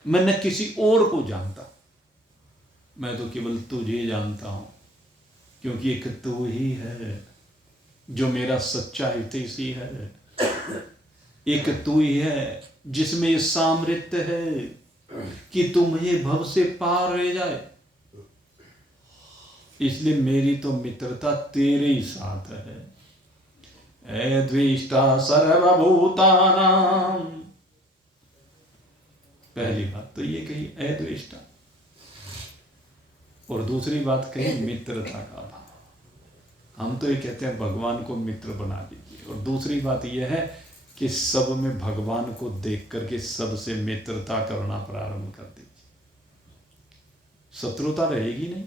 मैं न किसी और को जानता, मैं तो केवल तुझे जानता हूं, क्योंकि एक तू ही है जो मेरा सच्चा हितैषी है। एक तू ही है जिसमें ये सामर्थ्य है कि तू मुझे भव से पार ले जाए। इसलिए मेरी तो मित्रता तेरे ही साथ है। ऐ द्वेष्टा सर्वभूतानां, पहली बात तो ये कही ऐ द्वेष्टा, और दूसरी बात कही मित्रता का भाव। हम तो ये कहते हैं भगवान को मित्र बना दीजिए, और दूसरी बात यह है कि सब में भगवान को देख करके सबसे मित्रता करना प्रारंभ कर दीजिए। शत्रुता रहेगी नहीं,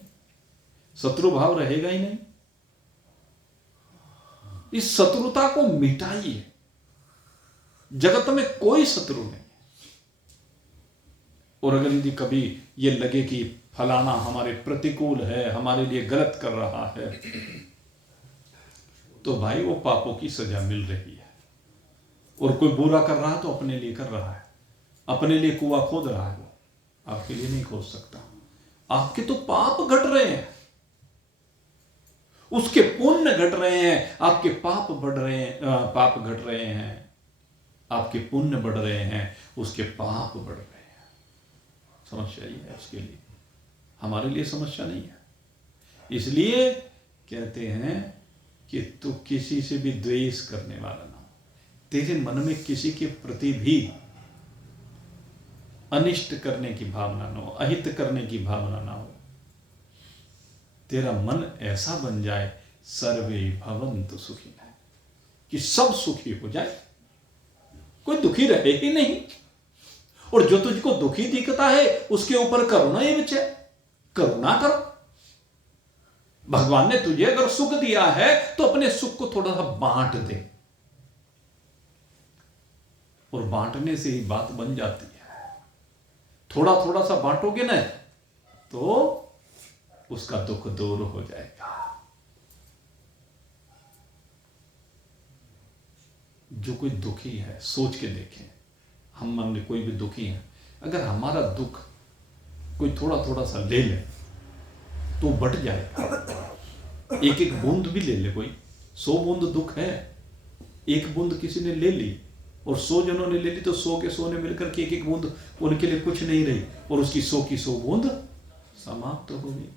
शत्रु भाव रहेगा ही नहीं। इस शत्रुता को मिटाइए। जगत में कोई शत्रु नहीं। और अगर यदि कभी ये लगे कि फलाना हमारे प्रतिकूल है, हमारे लिए गलत कर रहा है, तो भाई वो पापों की सजा मिल रही है। और कोई बुरा कर रहा है तो अपने लिए कर रहा है, अपने लिए कुआं खोद रहा है, वो आपके लिए नहीं खोद सकता। आपके तो पाप घट रहे हैं, उसके पुण्य घट रहे हैं, आपके पाप बढ़ रहे हैं, पाप घट रहे हैं, आपके पुण्य बढ़ रहे हैं, उसके पाप बढ़ रहे हैं। समस्या ही है उसके लिए, हमारे लिए समस्या नहीं है। इसलिए कहते हैं कि तू किसी से भी द्वेष करने वाला ना हो, तेरे मन में किसी के प्रति भी अनिष्ट करने की भावना ना हो, अहित करने की भावना ना हो। तेरा मन ऐसा बन जाए सर्वे भवन्तु सुखिनः, कि सब सुखी हो जाए, कोई दुखी रहे ही नहीं। और जो तुझको दुखी दिखता है उसके ऊपर करुणा ही बचे, करुणा करो। भगवान ने तुझे अगर सुख दिया है तो अपने सुख को थोड़ा सा बांट दे, और बांटने से ही बात बन जाती है। थोड़ा थोड़ा सा बांटोगे ना तो उसका दुख दूर हो जाएगा। जो कोई दुखी है सोच के देखें, हम मन में कोई भी दुखी हैं, अगर हमारा दुख कोई थोड़ा थोड़ा सा ले ले तो बढ़ जाएगा। एक एक बूंद भी ले ले, कोई 100 बूंद दुख है, एक बूंद किसी ने ले ली और 100 जनों ने ले ली तो 100 के 100 ने मिलकर के एक एक बूंद उनके लिए कुछ नहीं रही और उसकी 100 की 100 बूंद समाप्त हो गई।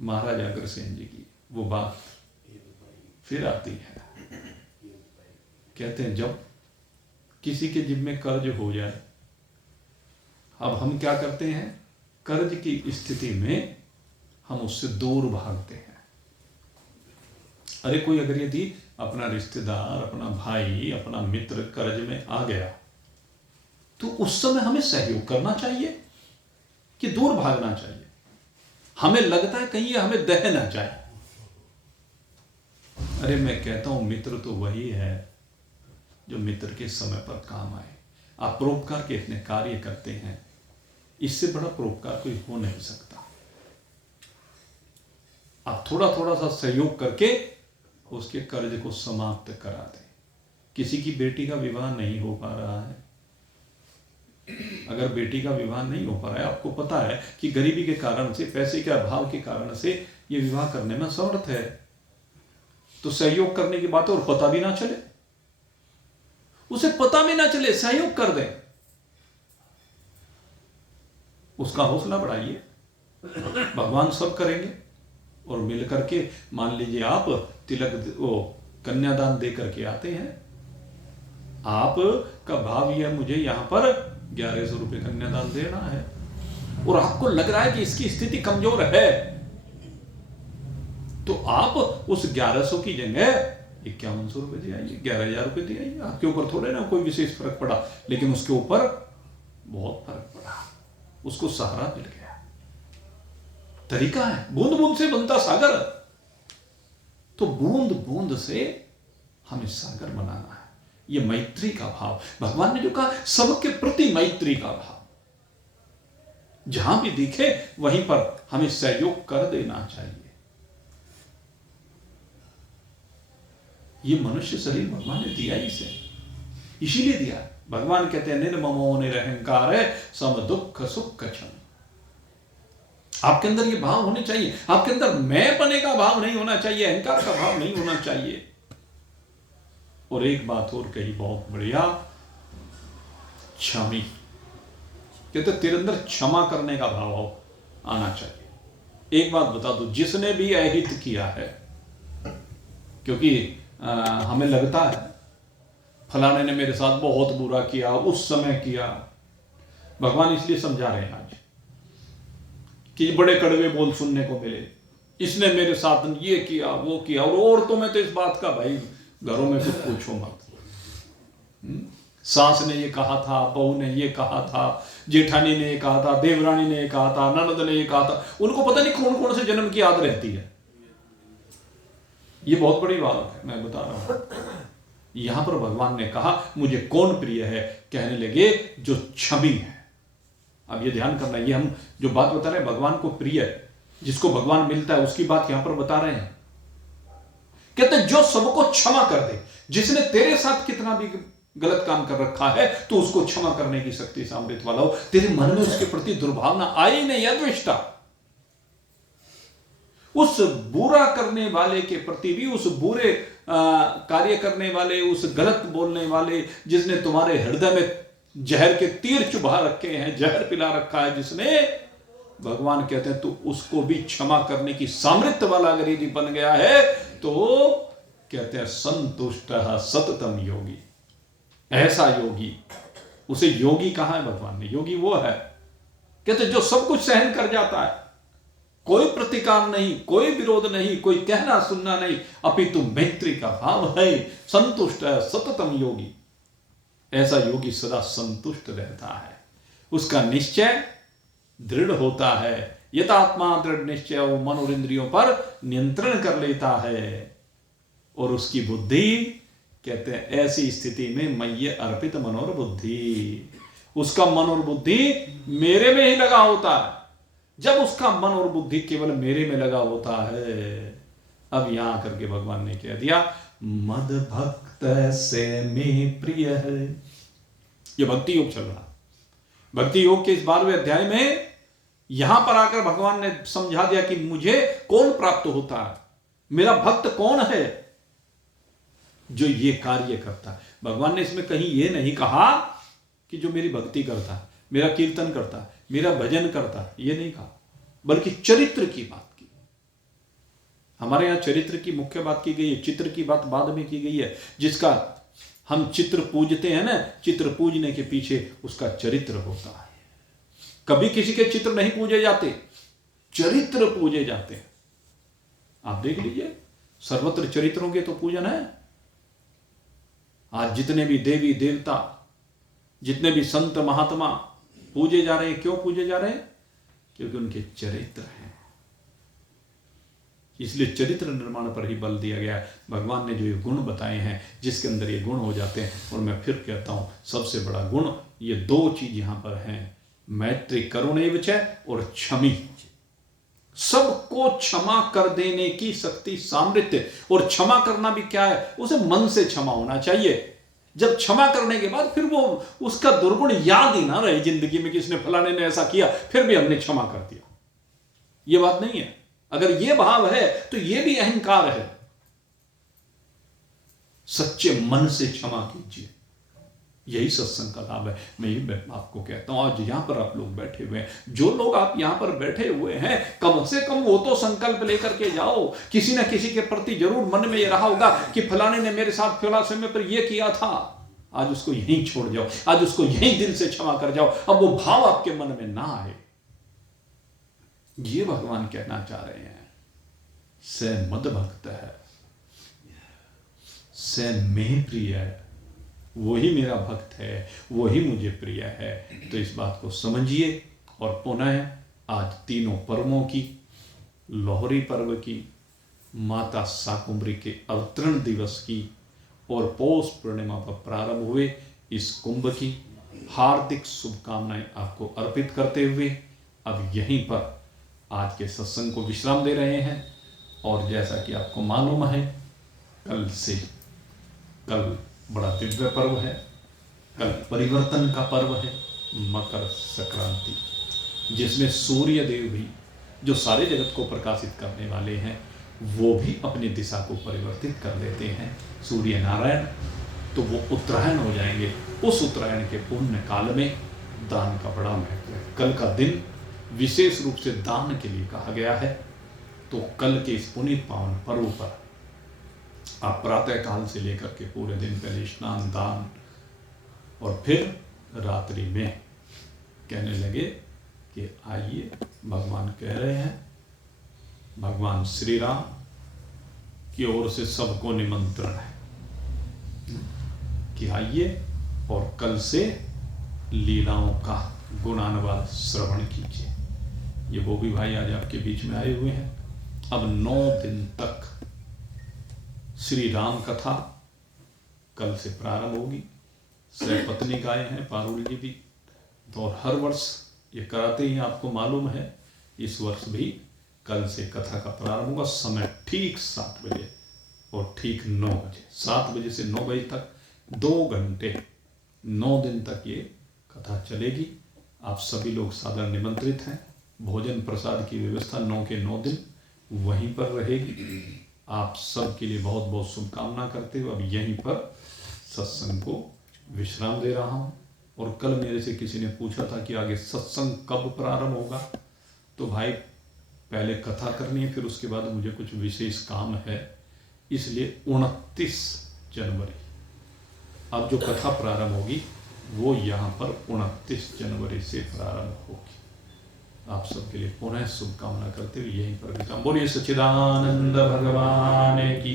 महाराज अग्रसेन जी की वो बात फिर आती है, कहते हैं जब किसी के जिम्मे कर्ज हो जाए, अब हम क्या करते हैं, कर्ज की स्थिति में हम उससे दूर भागते हैं। अरे कोई अगर यदि अपना रिश्तेदार, अपना भाई, अपना मित्र कर्ज में आ गया तो उस समय हमें सहयोग करना चाहिए कि दूर भागना चाहिए? हमें लगता है कहीं ये हमें दह ना जाए। अरे मैं कहता हूं मित्र तो वही है जो मित्र के समय पर काम आए। आप परोपकार के इतने कार्य करते हैं, इससे बड़ा परोपकार कोई हो नहीं सकता। आप थोड़ा थोड़ा सा सहयोग करके उसके कर्ज को समाप्त करा दें। किसी की बेटी का विवाह नहीं हो पा रहा है, अगर बेटी का विवाह नहीं हो पा रहा है, आपको पता है कि गरीबी के कारण से, पैसे के अभाव के कारण से ये विवाह करने में असमर्थ है, तो सहयोग करने की बात है और पता भी ना चले, उसे पता भी ना चले, सहयोग कर दें, उसका हौसला बढ़ाइए। भगवान सब करेंगे। और मिलकर के मान लीजिए आप तिलक वो कन्यादान दे करके आते हैं, आप का भाव यह मुझे यहां पर 1100 रुपये कन्यादान देना है और आपको लग रहा है कि इसकी स्थिति कमजोर है, तो आप उस 1100 की जगह 5100 रुपये दे आइए, 11,000 रुपये दे आइए। आपके ऊपर थोड़े ना कोई विशेष फर्क पड़ा, लेकिन उसके ऊपर बहुत फर्क पड़ा, उसको सहारा मिल गया। तरीका है, बूंद बूंद से बनता सागर, तो बूंद बूंद से हमें सागर बनाना है। यह मैत्री का भाव, भगवान ने जो कहा सबके प्रति मैत्री का भाव, जहां भी दिखे वहीं पर हमें सहयोग कर देना चाहिए। ये मनुष्य शरीर भगवान ने दिया इसे, इसीलिए दिया। भगवान कहते हैं निर्ममो निरहंकार सम दुख सुख क्षम। आपके अंदर ये भाव होने चाहिए, आपके अंदर मैं बने का भाव नहीं होना चाहिए, अहंकार का भाव नहीं होना चाहिए। और एक बात और कही बहुत बढ़िया, क्षमी, कहते तेरे अंदर क्षमा करने का भाव आना चाहिए। एक बात बता दो, जिसने भी अहित किया है, क्योंकि हमें लगता है फलाने ने मेरे साथ बहुत बुरा किया, उस समय किया, भगवान इसलिए समझा रहे हैं आज कि बड़े कड़वे बोल सुनने को मिले, इसने मेरे साथ ये किया वो किया। और औरतों में तो इस बात का भाई घरों में कुछ पूछो मत। सास ने ये कहा था, बहू ने ये कहा था, जेठानी ने ये कहा था, देवरानी ने ये कहा था, ननद ने ये कहा था, उनको पता नहीं कौन कौन से जन्म की याद रहती है। ये बहुत बड़ी बात है, मैं बता रहा हूं। यहां पर भगवान ने कहा मुझे कौन प्रिय है, कहने लगे जो क्षमी है। अब ये ध्यान करना, ये हम जो बात बता रहे हैं भगवान को प्रिय है, जिसको भगवान मिलता है उसकी बात यहां पर बता रहे हैं। कहते हैं जो सबको क्षमा कर दे, जिसने तेरे साथ कितना भी गलत काम कर रखा है तो उसको क्षमा करने की शक्ति सामर्थ्य वाला हो, तेरे मन में उसके प्रति दुर्भावना आई नहीं, अद्वेष्टा। उस बुरा करने वाले के प्रति भी, उस बुरे कार्य करने वाले, उस गलत बोलने वाले, जिसने तुम्हारे हृदय में जहर के तीर चुभा रखे हैं, जहर पिला रखा है जिसने, भगवान कहते हैं तो उसको भी क्षमा करने की सामर्थ्य वाला अगर यदि बन गया है तो कहते हैं संतुष्ट सततम योगी। ऐसा योगी, उसे योगी कहा है भगवान ने, योगी वो है कहते जो सब कुछ सहन कर जाता है, कोई प्रतिकार नहीं, कोई विरोध नहीं, कोई कहना सुनना नहीं, अपितु मैत्री का भाव है, संतुष्ट है सततम योगी। ऐसा योगी सदा संतुष्ट रहता है, उसका निश्चय दृढ़ होता है। यथात्मा दृढ़ निश्चय, वो मन और इंद्रियों पर नियंत्रण कर लेता है और उसकी बुद्धि, कहते हैं ऐसी स्थिति में मय्य अर्पित मनोर बुद्धि, उसका मन और बुद्धि मेरे में ही लगा होता है। जब उसका मन और बुद्धि केवल मेरे में लगा होता है, अब यहां करके भगवान ने कह दिया मद भक्त से में प्रिय है। ये भक्ति योग चल रहा है। भक्ति योग के इस 12वें अध्याय में यहां पर आकर भगवान ने समझा दिया कि मुझे कौन प्राप्त होता है, मेरा भक्त कौन है जो ये कार्य करता है। भगवान ने इसमें कहीं ये नहीं कहा कि जो मेरी भक्ति करता है, मेरा कीर्तन करता है, मेरा भजन करता है, ये नहीं कहा, बल्कि चरित्र की बात की। हमारे यहां चरित्र की मुख्य बात की गई है, चित्र की बात बाद में की गई है। जिसका हम चित्र पूजते हैं ना, चित्र पूजने के पीछे उसका चरित्र होता है। कभी किसी के चित्र नहीं पूजे जाते, चरित्र पूजे जाते हैं। आप देख लीजिए, सर्वत्र चरित्रों के तो पूजन है। आज जितने भी देवी देवता, जितने भी संत महात्मा पूजे जा रहे हैं, क्यों पूजे जा रहे हैं? क्योंकि उनके चरित्र हैं। इसलिए चरित्र निर्माण पर ही बल दिया गया है। भगवान ने जो ये गुण बताए हैं, जिसके अंदर ये गुण हो जाते हैं, और मैं फिर कहता हूं सबसे बड़ा गुण ये 2 चीज यहां पर हैं, मैत्री करुणैव च और क्षमी। सबको क्षमा कर देने की शक्ति, सामर्थ्य। और क्षमा करना भी क्या है? उसे मन से क्षमा होना चाहिए। जब क्षमा करने के बाद फिर वो उसका दुर्गुण याद ही ना रहे जिंदगी में, किसने फलाने ने ऐसा किया, फिर भी हमने क्षमा कर दिया, ये बात नहीं है। अगर ये भाव है तो ये भी अहंकार है। सच्चे मन से क्षमा कीजिए, यही सत्संग का लाभ है। मैं आपको कहता हूं, आज यहां पर आप लोग बैठे हुए हैं, जो लोग आप यहां पर बैठे हुए हैं, कम से कम वो तो संकल्प लेकर के जाओ। किसी न किसी के प्रति जरूर मन में ये रहा होगा कि फलाने ने मेरे साथ फला समय पर ये किया था, आज उसको यहीं छोड़ जाओ, आज उसको यहीं दिल से क्षमा कर जाओ। अब वो भाव आपके मन में ना आए, ये भगवान कहना चाह रहे हैं। से मद भक्त है, से में प्रिय है, वही मेरा भक्त है, वही मुझे प्रिय है। तो इस बात को समझिए। और पुनः आज तीनों पर्वों की, लोहरी पर्व की, माता शाकुंभरी के अवतरण दिवस की और पौष पूर्णिमा पर प्रारंभ हुए इस कुंभ की हार्दिक शुभकामनाएं आपको अर्पित करते हुए अब यहीं पर आज के सत्संग को विश्राम दे रहे हैं। और जैसा कि आपको मालूम है, कल बड़ा दिव्य पर्व है, कल परिवर्तन का पर्व है, मकर संक्रांति, जिसमें सूर्य देव भी, जो सारे जगत को प्रकाशित करने वाले हैं, वो भी अपनी दिशा को परिवर्तित कर लेते हैं। सूर्य नारायण, तो वो उत्तरायण हो जाएंगे। उस उत्तरायण के पुण्य काल में दान का बड़ा महत्व है। कल का दिन विशेष रूप से दान के लिए कहा गया है। तो कल के इस पुनीत पावन पर्व पर आप प्रातः काल से लेकर के पूरे दिन पहले स्नान, दान, और फिर रात्रि में कहने लगे कि आइए, भगवान कह रहे हैं, भगवान श्री राम की ओर से सबको निमंत्रण है कि आइए और कल से लीलाओं का गुणानुवाद श्रवण कीजिए। ये वो भी भाई आज आपके बीच में आए हुए हैं। अब 9 दिन तक श्री राम कथा कल से प्रारंभ होगी। सहपत्नी गाय हैं, पारुल जी भी, तो हर वर्ष ये कराते ही आपको मालूम है। इस वर्ष भी कल से कथा का प्रारंभ होगा। समय ठीक 7 बजे और ठीक 9 बजे, 7 बजे से 9 बजे तक 2 घंटे, 9 दिन तक ये कथा चलेगी। आप सभी लोग सादर निमंत्रित हैं। भोजन प्रसाद की व्यवस्था 9 के 9 दिन वहीं पर रहेगी। आप सब के लिए बहुत बहुत शुभकामना करते हुए अब यहीं पर सत्संग को विश्राम दे रहा हूँ। और कल मेरे से किसी ने पूछा था कि आगे सत्संग कब प्रारंभ होगा, तो भाई पहले कथा करनी है, फिर उसके बाद मुझे कुछ विशेष काम है, इसलिए 29 जनवरी अब जो कथा प्रारंभ होगी वो यहाँ पर 29 जनवरी से प्रारंभ होगी। आप सबके लिए पुनः शुभकामना करते हुए यहीं पर विश्राम। बोलिए सच्चिदानंद भगवान की।